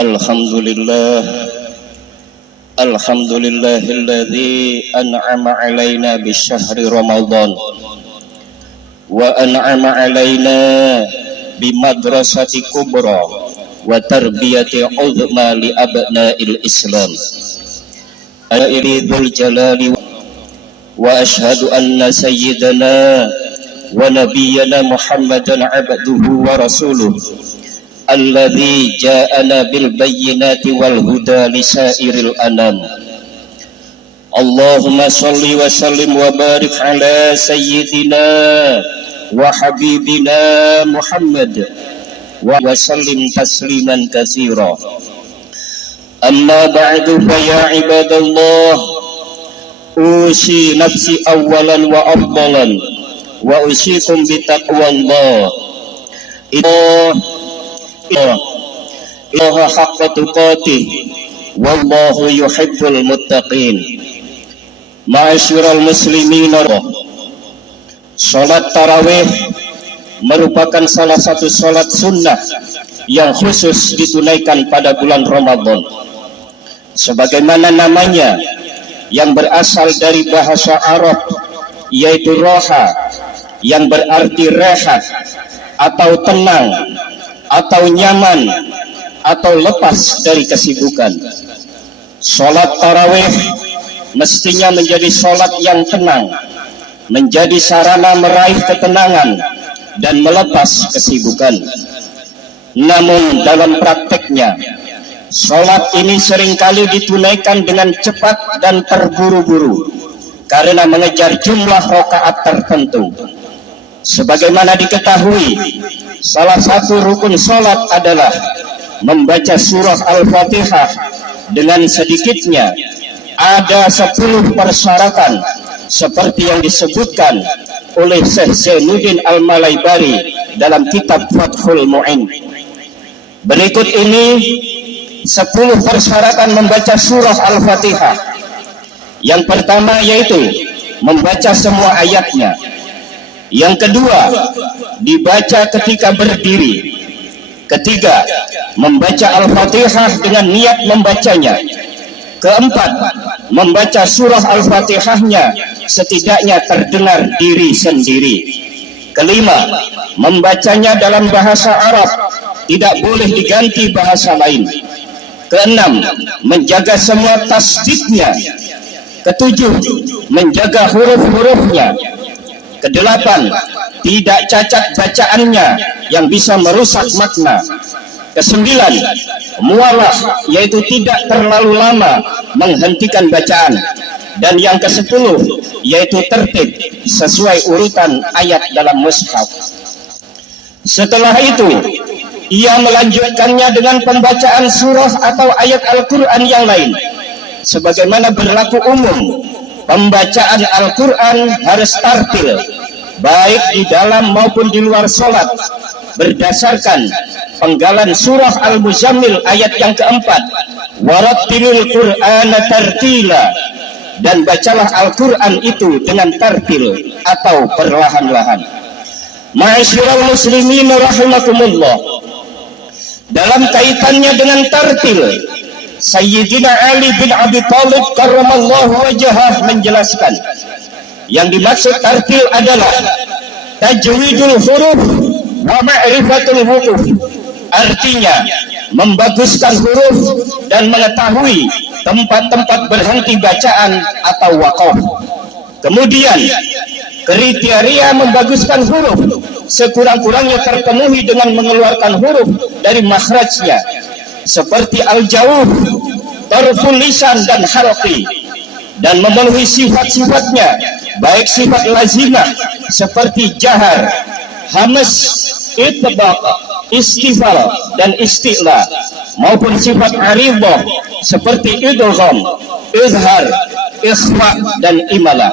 Alhamdulillah, alhamdulillahilladzi an'ama alaina bisyahri Ramadan wa an'ama alaina bimadrasati kubra wa tarbiyati uzma li abna'il Islam. Al-Iridul Jalali wa ashhadu anna sayyidana wa nabiyyana Muhammadan abduhu wa rasuluh alladzi ja'ana bil bayyinati wal huda lisairil anam. Allahumma shalli wa sallim wa barik ala sayyidina wa habibina Muhammad wa sallim tasliman katsira. Amma ba'du, fa ya ibadallah, usi nafsi awalan wa afdalan wa usikum bi taqwallah. Illaha haqqa tuqatih wallahu yuhibbul muttaqin. Ma'asyiral muslimin, salat tarawih merupakan salah satu salat sunnah yang khusus ditunaikan pada bulan Ramadan. Sebagaimana namanya yang berasal dari bahasa Arab, yaitu roha, yang berarti rehat atau tenang atau nyaman atau lepas dari kesibukan. Salat tarawih mestinya menjadi salat yang tenang, menjadi sarana meraih ketenangan dan melepas kesibukan. Namun dalam prakteknya, salat ini seringkali ditunaikan dengan cepat dan terburu-buru karena mengejar jumlah rakaat tertentu. Sebagaimana diketahui, salah satu rukun salat adalah membaca surah Al-Fatihah. Dengan sedikitnya ada 10 persyaratan seperti yang disebutkan oleh Syekh Zainuddin Al-Malaybari dalam kitab Fathul Mu'in. Berikut ini 10 persyaratan membaca surah Al-Fatihah. Yang pertama yaitu membaca semua ayatnya. Yang kedua, dibaca ketika berdiri. Ketiga, membaca Al-Fatihah dengan niat membacanya. Keempat, membaca surah Al-Fatihahnya setidaknya terdengar diri sendiri. Kelima, membacanya dalam bahasa Arab, tidak boleh diganti bahasa lain. Keenam, menjaga semua tasdidnya. Ketujuh, menjaga huruf-hurufnya. Kedelapan, tidak cacat bacaannya yang bisa merusak makna. Kesembilan, mualah, yaitu tidak terlalu lama menghentikan bacaan. Dan yang ke-10, yaitu tertib sesuai urutan ayat dalam mushaf. Setelah itu, ia melanjutkannya dengan pembacaan surah atau ayat Al-Quran yang lain. Sebagaimana berlaku umum, pembacaan Al-Quran harus tartil, baik di dalam maupun di luar sholat, berdasarkan penggalan surah Al-Muzammil ayat yang keempat, warattilil Qur'ana tartila, dan bacalah Al-Quran itu dengan tartil atau perlahan-lahan. Ma'asyiral muslimin rahimakumullah, dalam kaitannya dengan tartil, Sayyidina Ali bin Abi Thalib karramallahu wajhah menjelaskan, yang dimaksud tartil adalah tajwidul huruf wa ma'rifatul wuquf. Artinya membaguskan huruf dan mengetahui tempat-tempat berhenti bacaan atau waqaf. Kemudian kriteria membaguskan huruf sekurang-kurangnya terpenuhi dengan mengeluarkan huruf dari makhrajnya, seperti al-jawf, tarful lisan dan halqi, dan memenuhi sifat-sifatnya, baik sifat lazimah seperti jahar, hamas, itbaq, istifal dan isti'la, maupun sifat aridah seperti idgham, izhar, ikhfa dan imala.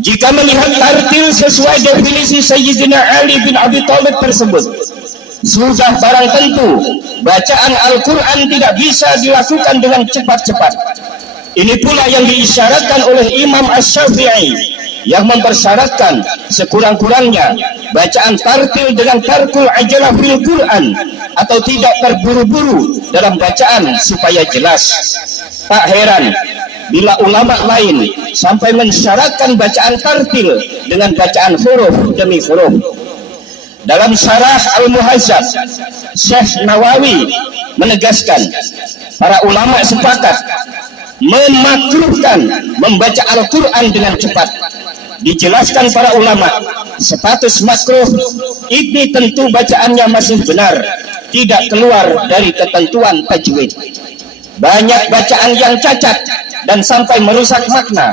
Jika melihat tartil sesuai definisi Sayyidina Ali bin Abi Thalib tersebut, sudah barang tentu bacaan Al-Quran tidak bisa dilakukan dengan cepat-cepat. Ini pula yang diisyaratkan oleh Imam Asy-Syafi'i yang mempersyaratkan sekurang-kurangnya bacaan tartil dengan tarkul ajalah fil Quran, atau tidak terburu-buru dalam bacaan supaya jelas. Tak heran bila ulama lain sampai mensyaratkan bacaan tartil dengan bacaan huruf demi huruf. Dalam syarah Al-Muhazzab, Syekh Nawawi menegaskan, para ulama sepakat memakruhkan membaca Al-Quran dengan cepat. Dijelaskan para ulama, status makruh ini tentu bacaannya masih benar, tidak keluar dari ketentuan tajwid. Banyak bacaan yang cacat dan sampai merusak makna,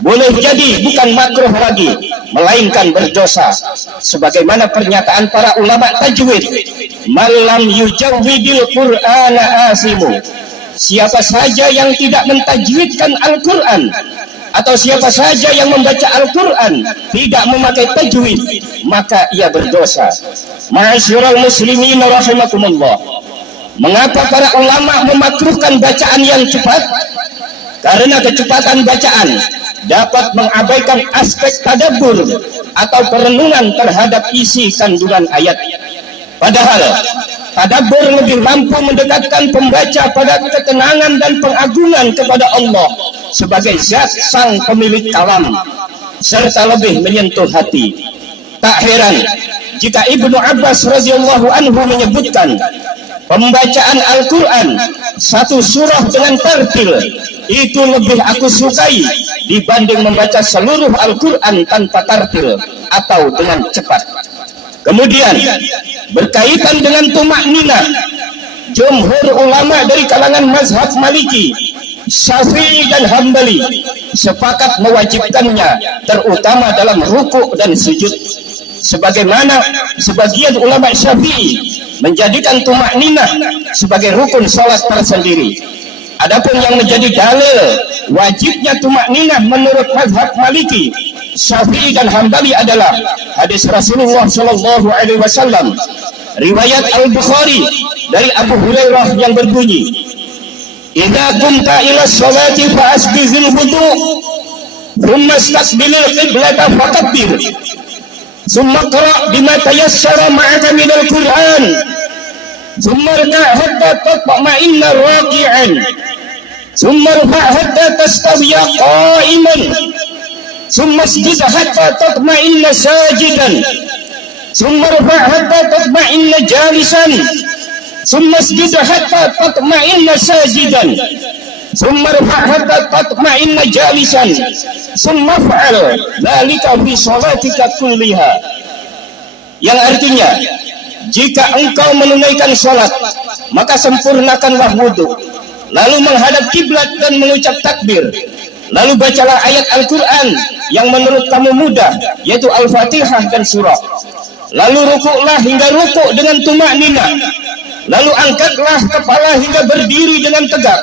boleh jadi bukan makruh lagi, melainkan berdosa. Sebagaimana pernyataan para ulama tajwid, malam yujawwidil Qur'ana asimu. Siapa saja yang tidak mentajwidkan Al-Quran, atau siapa saja yang membaca Al-Quran tidak memakai tajwid, maka ia berdosa. Ma'asyiral muslimin rahimakumullah. Mengapa para ulama memakruhkan bacaan yang cepat? Karena kecepatan bacaan dapat mengabaikan aspek tadabbur atau perenungan terhadap isi kandungan ayat. Padahal tadabbur lebih mampu mendekatkan pembaca pada ketenangan dan pengagungan kepada Allah sebagai zat sang pemilik kalam, serta lebih menyentuh hati. Tak heran jika Ibnu Abbas radhiyallahu anhu menyebutkan, pembacaan Al-Quran satu surah dengan tartil itu lebih aku sukai dibanding membaca seluruh Al-Quran tanpa tartil atau dengan cepat. Kemudian berkaitan dengan tumakninah, jumhur ulama dari kalangan mazhab Maliki, Syafi'i dan Hambali sepakat mewajibkannya, terutama dalam rukuk dan sujud. Sebagaimana sebagian ulama Syafi'i menjadikan tumakninah sebagai rukun salat tersendiri. Adapun yang menjadi dalil wajibnya tumakninah menurut mazhab Maliki, Syafi'i dan Hambali adalah hadis Rasulullah sallallahu alaihi wasallam riwayat Al-Bukhari dari Abu Hurairah yang berbunyi, "Idza qumta ila sholati fa asbighil wudu, thumma istaqbilil qiblata fakabbir, thumma qra' bima tayassara ma'aka minal Qur'an, thumma irka' hatta tatma'inna raki'an, thumma irfa' hatta tastawiya qa'iman, thumma isjud hatta tatma'inna sajidan, thumma irfa' hatta tatma'inna jalisan, thumma isjud hatta tatma'inna sajidan, thumma irfa' hatta tatma'inna jalisan, thumma fa'al dzalika fi shalatika kulliha." Yang artinya, jika engkau menunaikan salat, maka sempurnakanlah wudu, lalu menghadap kiblat dan mengucap takbir, lalu bacalah ayat Al-Quran yang menurut kamu mudah, yaitu Al-Fatihah dan surah. Lalu rukuklah hingga rukuk dengan tumakninah, lalu angkatlah kepala hingga berdiri dengan tegak,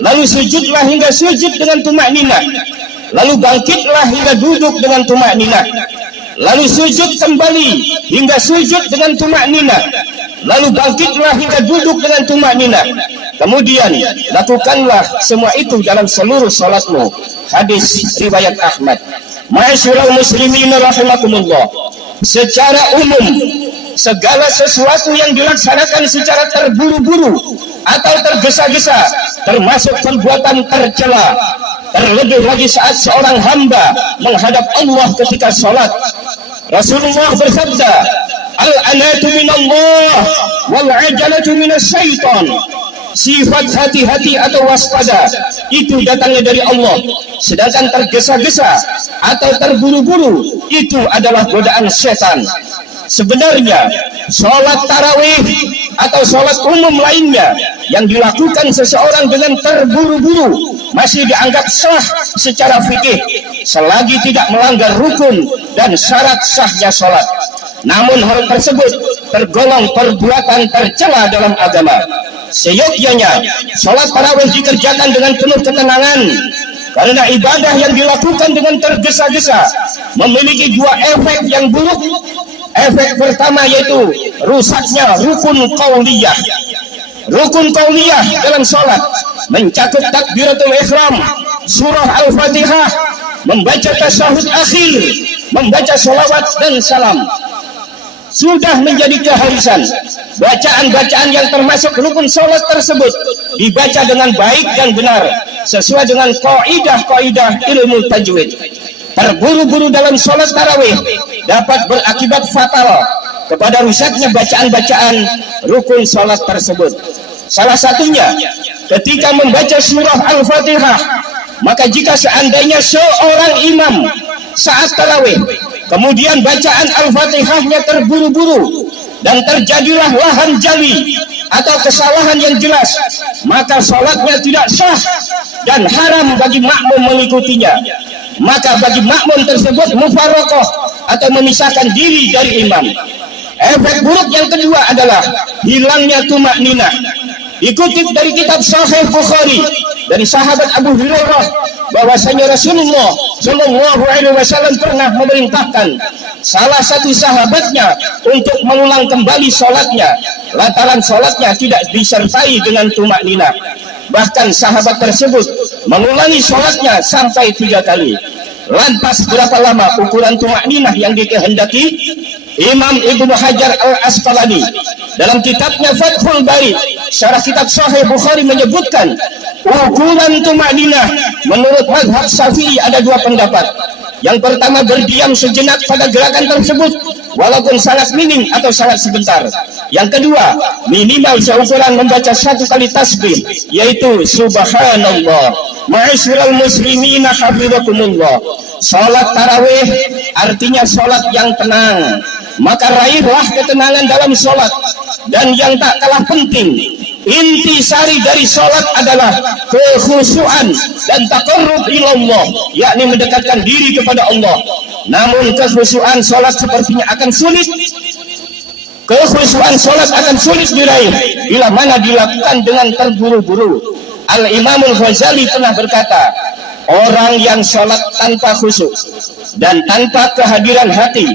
lalu sujudlah hingga sujud dengan tumakninah, lalu bangkitlah hingga duduk dengan tumakninah, lalu sujud kembali hingga sujud dengan tumakninah, lalu bangkitlah hingga duduk dengan tumakninah. Kemudian lakukanlah semua itu dalam seluruh salatmu. Hadis riwayat Ahmad. Ma'asyiral muslimin rahimakumullah. Secara umum, segala sesuatu yang dilaksanakan secara terburu-buru atau tergesa-gesa termasuk perbuatan tercela. Terlebih lagi saat seorang hamba menghadap Allah ketika salat. Rasulullah bersabda, "Al-anatu minallah wal ajalatu minasyaitan." Sifat hati-hati atau waspada itu datangnya dari Allah, sedangkan tergesa-gesa atau terburu-buru itu adalah godaan setan. Sebenarnya sholat tarawih atau sholat umum lainnya yang dilakukan seseorang dengan terburu-buru masih dianggap sah secara fikih selagi tidak melanggar rukun dan syarat sahnya sholat. Namun hal tersebut tergolong perbuatan tercela dalam agama. Seyogyanya sholat tarawih dikerjakan dengan penuh ketenangan, karena ibadah yang dilakukan dengan tergesa-gesa memiliki dua efek yang buruk. Efek pertama yaitu rusaknya rukun qauliyah. Rukun qauliyah dalam sholat mencakup takbiratul ihram, surah Al-Fatihah, membaca tasyahud akhir, membaca sholawat dan salam. sudah menjadi keharusan bacaan-bacaan yang termasuk rukun sholat tersebut dibaca dengan baik dan benar sesuai dengan kaidah-kaidah ilmu tajwid. Terburu-buru dalam sholat tarawih dapat berakibat fatal kepada rusaknya bacaan-bacaan rukun sholat tersebut. Salah satunya ketika membaca surah Al-Fatihah, maka jika seandainya seorang imam saat tarawih kemudian bacaan Al-Fatihahnya terburu-buru dan terjadilah wahan jali atau kesalahan yang jelas, maka sholatnya tidak sah dan haram bagi makmum mengikutinya. Maka bagi makmum tersebut mufaraqah atau memisahkan diri dari imam. Efek buruk yang kedua adalah hilangnya tumakninah. Dikutip dari kitab Sahih Bukhari dari sahabat Abu Hurairah bahwasanya Rasulullah Shallallahu Alaihi Wasallam pernah memerintahkan salah satu sahabatnya untuk mengulang kembali sholatnya lantaran sholatnya tidak disertai dengan tumakninah. Bahkan sahabat tersebut mengulangi sholatnya sampai 3 kali. Lantas berapa lama ukuran tumakninah yang dikehendaki? Imam Ibnu Hajar Al-Asqalani dalam kitabnya Fathul Bari syarah kitab Sahih Bukhari menyebutkan ukuran tumakninah menurut mazhab Syafi'i ada 2 pendapat. Yang pertama, berdiam sejenak pada gerakan tersebut walaupun sangat minim atau sangat sebentar. Yang kedua, minimal seukuran membaca 1 kali tasbih, yaitu subhanallah. Ma'asyiral muslimina hafizakumullah. Salat tarawih artinya salat yang tenang, maka raihlah ketenangan dalam salat. Dan yang tak kalah penting, intisari dari salat adalah kekhusyuan dan taqarrub ilallah, yakni mendekatkan diri kepada Allah. Namun kekhusyuan salat sepertinya akan sulit. Kekhusyuan salat akan sulit diraih bila mana dilakukan dengan terburu-buru. Al-Imamul Ghazali pernah berkata, orang yang salat tanpa khusyuk dan tanpa kehadiran hati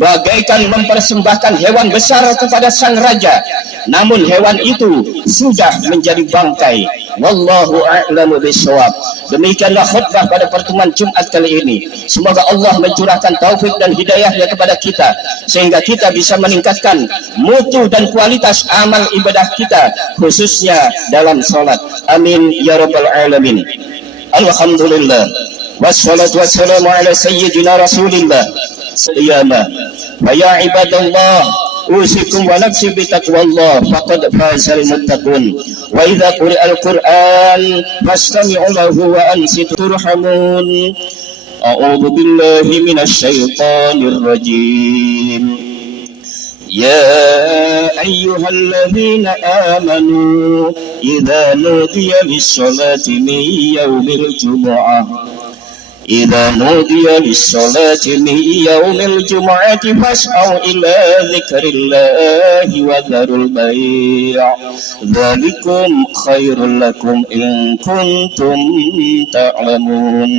bagaikan mempersembahkan hewan besar kepada sang raja, namun hewan itu sudah menjadi bangkai. Wallahu a'lamu bishawab. Demikianlah khutbah pada pertemuan Jumat kali ini. Semoga Allah mencurahkan taufik dan hidayahnya kepada kita sehingga kita bisa meningkatkan mutu dan kualitas amal ibadah kita khususnya dalam salat. Amin ya rabbal alamin. Alhamdulillah wassalatu wassalamu ala sayyidina rasulillah sallama. Faya ibadallah usikum wa nafsi bitaqwallah faqad fazal muttaqun. Wa idza quri'al Qur'an fastami'u lahu wa ansitu turhamun. A'udzu billahi minasy syaithanir rajim. يا أيها الذين آمنوا إذا نودي للصلاة من يوم الجمعة من يوم الجمعة فاسعوا إلى ذكر الله وذروا البيع ذلكم خير لكم إن كنتم تعلمون.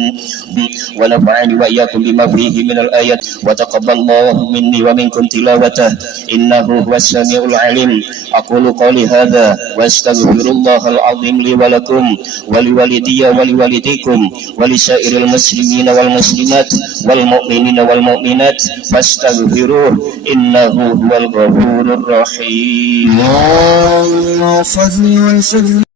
ونفعني وإياكم بما فيه من الآيات وتقبل الله مني ومنكم تلاوته إنه هو السميع العليم. أقول قولي هذا وأستغفر الله العظيم لي ولكم ولوالدي ولوالديكم ولسائر المسلمين والمسلمات والمؤمنين والمؤمنات فاستغفروه إنه هو الغفور الرحيم. اللهم صل وسلم